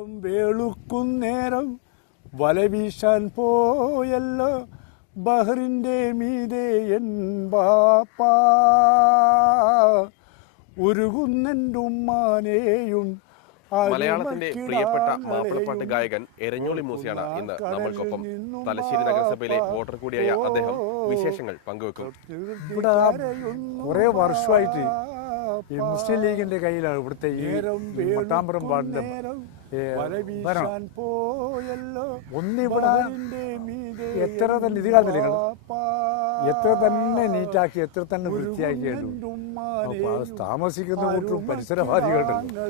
നേരം വേളുക്കുന്നേരം വല വീശാൻ പോയല്ലോ ബഹറിൻ്റെ മീതെ എൻ ബാപ്പാ ഉരുകുന്നെൻ്റെ ഉമ്മാനെയും. മലയാളത്തിന്റെ പ്രിയപ്പെട്ട മാപ്പിളപ്പാട്ട് ഗായകൻ എരഞ്ഞോളി മൂസയാണ് ഇന്ന് നമ്മൾക്കൊപ്പം. തലശ്ശേരി നഗരസഭയിലെ വോട്ടർ കൂടിയായ അദ്ദേഹം വിശേഷങ്ങൾ പങ്കുവെക്കും. ഇവിടെ കുറെ വർഷമായിട്ട് ഈ മുസ്ലിം ലീഗിന്റെ കയ്യിലാണ് ഇവിടുത്തെ ഈ മട്ടാമ്പുറം വാർഡിന്റെ ഭരണം. ഒന്നിവിടെ എത്ര തന്നെ ഇത് കാണുന്നില്ല, എത്ര തന്നെ നീറ്റാക്കി എത്ര തന്നെ വൃത്തിയാക്കിയാലും താമസിക്കുന്ന കൂട്ടും പരിസരവാദികളുണ്ടല്ലോ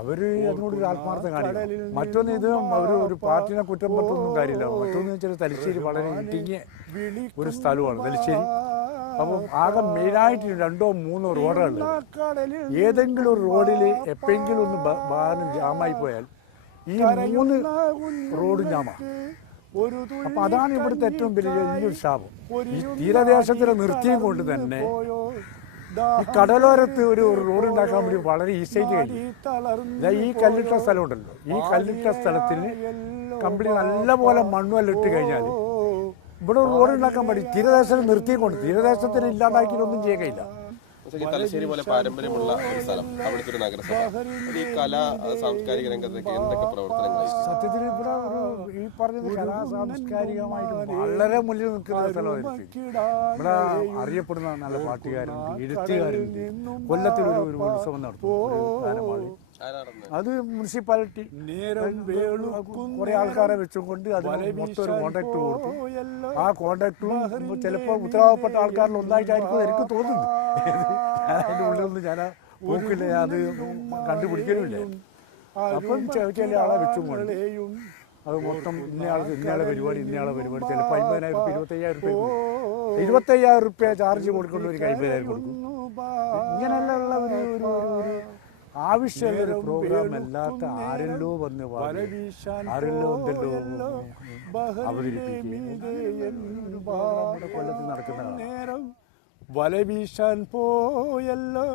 അവര് അതിനോടൊരു ആത്മാർത്ഥം കാണിക്കും. മറ്റൊന്ന് ഇത് അവർ ഒരു പാർട്ടിനെ കുറ്റം പറ്റൊന്നും കാര്യമില്ല. മറ്റൊന്ന് വെച്ചാൽ തലശ്ശേരി വളരെ ഇടുങ്ങിയ ഒരു സ്ഥലമാണ് തലശ്ശേരി. അപ്പം ആകെ മെയിനായിട്ട് 2 or 3 റോഡുണ്ട്. ഏതെങ്കിലും ഒരു റോഡിൽ എപ്പോഴെങ്കിലും ഒന്ന് വാഹനം ജാമായി പോയാൽ ഈ 3 റോഡും ജാമാണ്. അപ്പം അതാണ് ഇവിടുത്തെ ഏറ്റവും വലിയൊരു ശാപം. ഈ തീരദേശത്തിലെ നിർത്തിയും കൊണ്ട് തന്നെ ഈ കടലോരത്ത് ഒരു റോഡ് ഉണ്ടാക്കാൻ വേണ്ടി വളരെ ഈസിയായിട്ട് കഴിയും. ഈ കല്ലിട്ട സ്ഥലമുണ്ടല്ലോ, ഈ കല്ലിട്ട സ്ഥലത്തിന് കമ്പിളി നല്ലപോലെ മണ്ണുമെല്ലാം ഇട്ട് കഴിഞ്ഞാൽ ഇവിടെ റോഡ് ഉണ്ടാക്കാൻ വേണ്ടി തീരദേശം നിർത്തിക്കൊണ്ട് തീരദേശത്തിന് ഇല്ലാണ്ടാക്കിയിട്ടൊന്നും ചെയ്യാൻ കഴിയില്ല. തലശ്ശേരി പോലെ പാരമ്പര്യമുള്ള ഒരു സ്ഥലം, അവിടുത്തെ ഒരു നഗരസഭ, ഈ കലാ സാംസ്കാരിക രംഗത്തേക്ക് എന്തൊക്കെ പ്രവർത്തനങ്ങൾ? സത്യത്തിൽ ഇവിടെ ഈ പറഞ്ഞത് കലാ സാംസ്കാരികമായിട്ട് വളരെ മുന്നിൽ നിൽക്കുന്ന സ്ഥലമായിരിക്കും. ഇവിടെ അറിയപ്പെടുന്ന നല്ല പാട്ടുകാരുണ്ട്, എഴുത്തുകാരുണ്ട്. കൊല്ലത്തിൽ ഒരു ഉത്സവം നടത്തും. അത് മുനിസിപ്പാലിറ്റി കുറെ ആൾക്കാരെ വെച്ചുകൊണ്ട് അതിന് മൊത്തം ഒരു കോൺട്രാക്ട് കൊടുത്തു. ആ കോൺട്രാക്ടും ചിലപ്പോൾ ഉത്തരവാദപ്പെട്ട ആൾക്കാരിൽ ഒന്നായിട്ടായിരിക്കും എനിക്ക് തോന്നുന്നു. അതിൻ്റെ ഉള്ളിലൊന്നും ഞാൻ പോക്കില്ല, അത് കണ്ടുപിടിക്കലുമില്ല. അപ്പം ചില ആളെ വെച്ചും കൊണ്ട് അത് മൊത്തം ഇന്നയാളെ പരിപാടി ചിലപ്പോൾ 50,000 രൂപ 25,000 രൂപ ചാർജ് കൊടുക്കേണ്ട ഒരു 50,000 കൊടുക്കും. ഇങ്ങനെയുള്ള ഒരു ആവശ്യമുള്ളൊരു പ്രോഗ്രാം അല്ലാത്ത ആരെല്ലോ വന്ന് ആരെല്ലോ എന്തെല്ലോ അവതരിപ്പിക്കുകയും കൊല്ലത്തിൽ നടക്കുന്നതാണ്. വല വീശാൻ പോയല്ലോ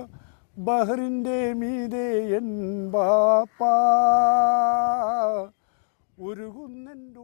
ബഹറിൻ്റെ മീതെ എൻ ബാപ്പാ ഉരുകുന്നെൻ്റെ